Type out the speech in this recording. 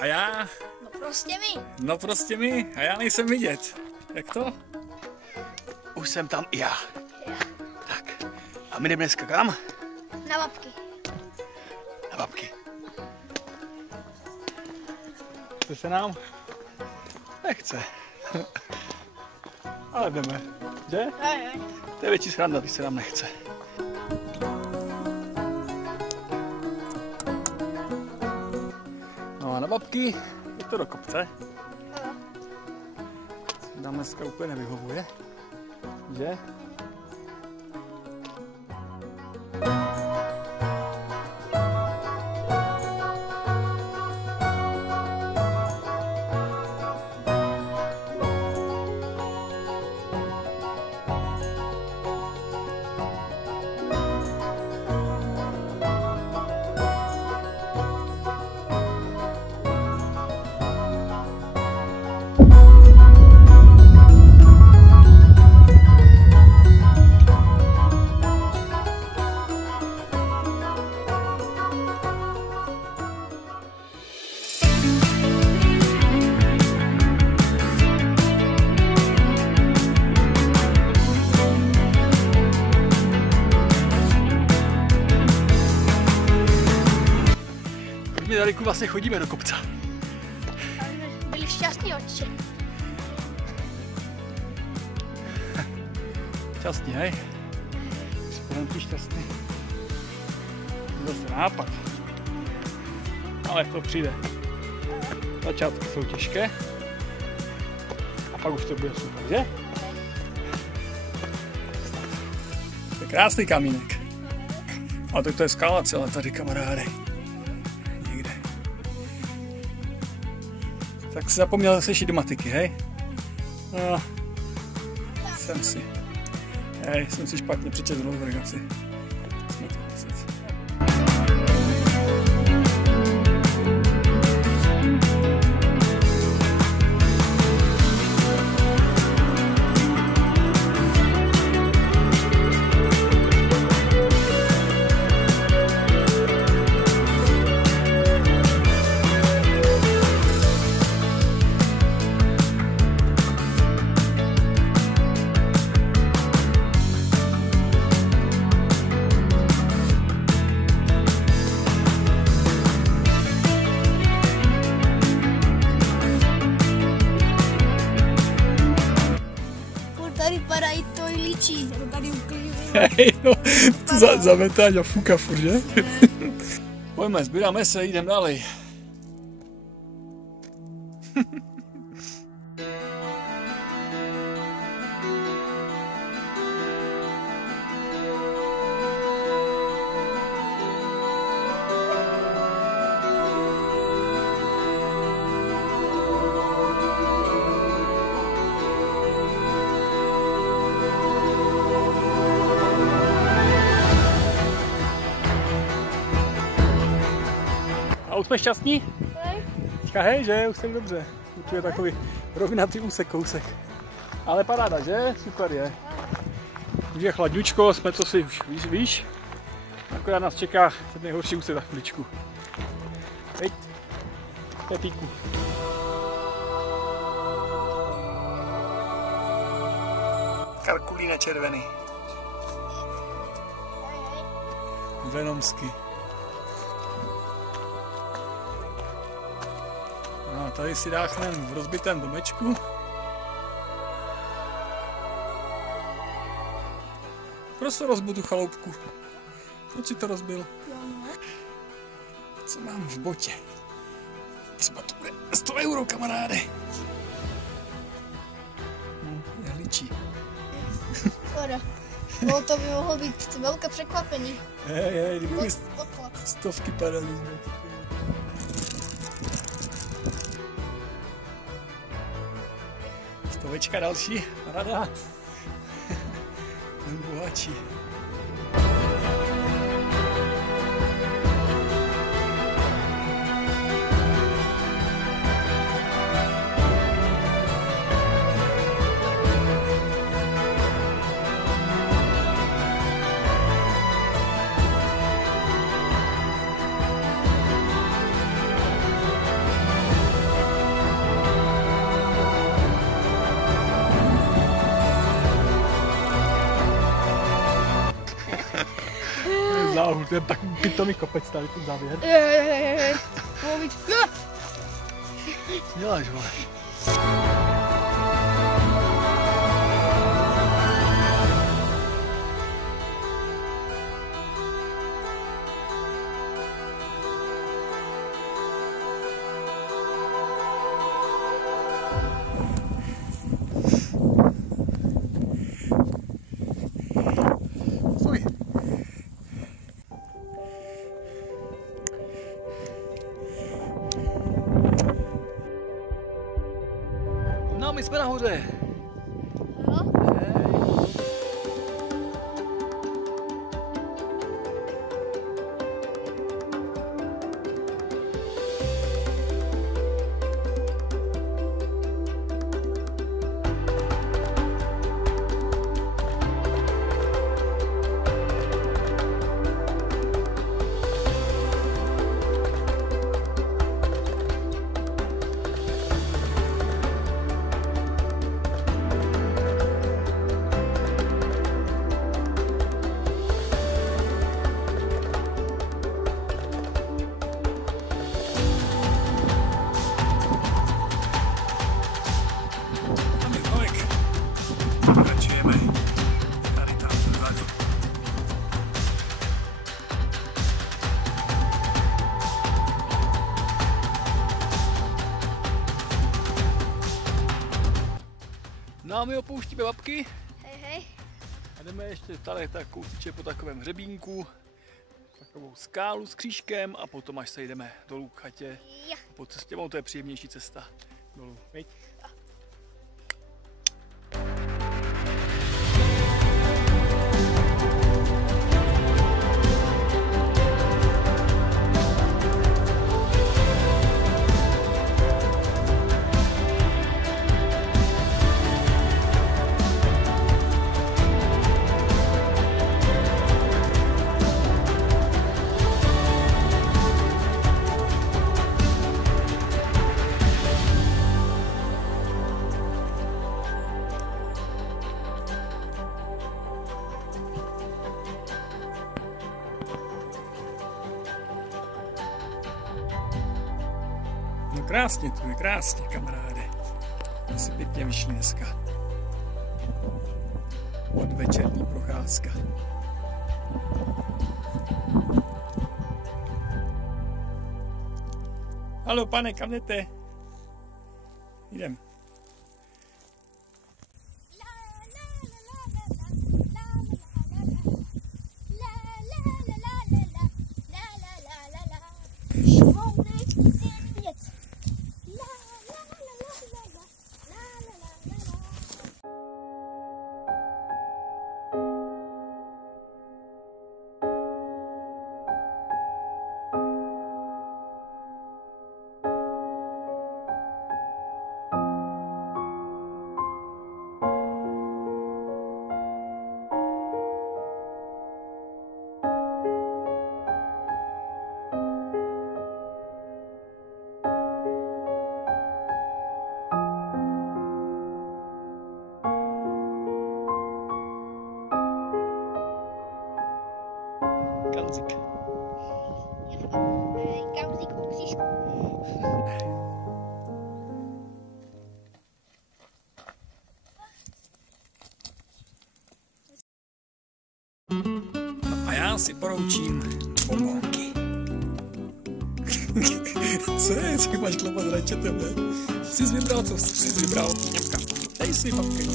A já? No prostě my. No prostě my. A já nejsem vidět. Jak to? Už jsem tam i já. Tak. A my jdeme dneska kam? Na babky. Na babky. Chce se nám? Nechce. Ale jdeme. Že? Jo. To je větší sranda, když se nám nechce. No a na babky je to do kopce. Nám dneska úplně nevyhovuje. Že? My Dariku vlastně chodíme do kopce. Byli šťastní otče. Šťastný, hej? Připomenutí šťastný. Zase nápad. Ale to přijde. Začátky jsou těžké. A pak už to bude super, že? To je krásný kamínek. A tak to je skala celé tady, kamarády. Někde. Tak si zapomněl sešit do matiky, hej? No, jsem si špatně přečetl rozvrh asi. Jsme to muset. Tady padají to líčí. Tady uklidí. Hej, no, to zametáš a fuka furt, že? Pojďme, sbíráme se, jdem dále. A už jsme šťastní? Teďka hej, že? Už jsem dobře. Tu je takový rovnatý úsek, kousek. Ale paráda, že? Super je. Už je chladňučko, jsme to si už víš. Akorát nás čeká ten nejhorší úsek za chviličku. Hej, Pepíku. Karkulína červený. Venomsky. No, tady si dáchneme v rozbitém domečku. Proč to rozbil tu chaloupku? Proč si to rozbil? Co mám v botě? Třeba to bude 100 euro, kamaráde. Je ličí. Škoda. No, to by mohlo být velké překvapení. Hej, kdyby stovky padaly. Stovečka další, rada. Ten bohatší. skálu, to je tak pitomý kopec tady ten závěr. Co děláš, vole? No, my jsme nahoře. Jo? Pokračujeme tady tam vzadu. No a my opouštíme Babky. Hej. A jdeme ještě tady tak kousíček po takovém hřebínku, takovou skálu s křížkem a potom až se jdeme dolů k chatě. Po cestě, to je příjemnější cesta dolů, viď? No krásně tu je, krásně, kamaráde. Asi pěkně vyšli dneska. Podvečerní procházka. Haló, pane, kam jdete? Jdem. Kanzik. Kanzik od křížku. A já si poroučím pomůcky. Co je? Co máš klepat s rajčetem, ne? Jsi vybral, co jsi vybral? Němka. Dej si, babky.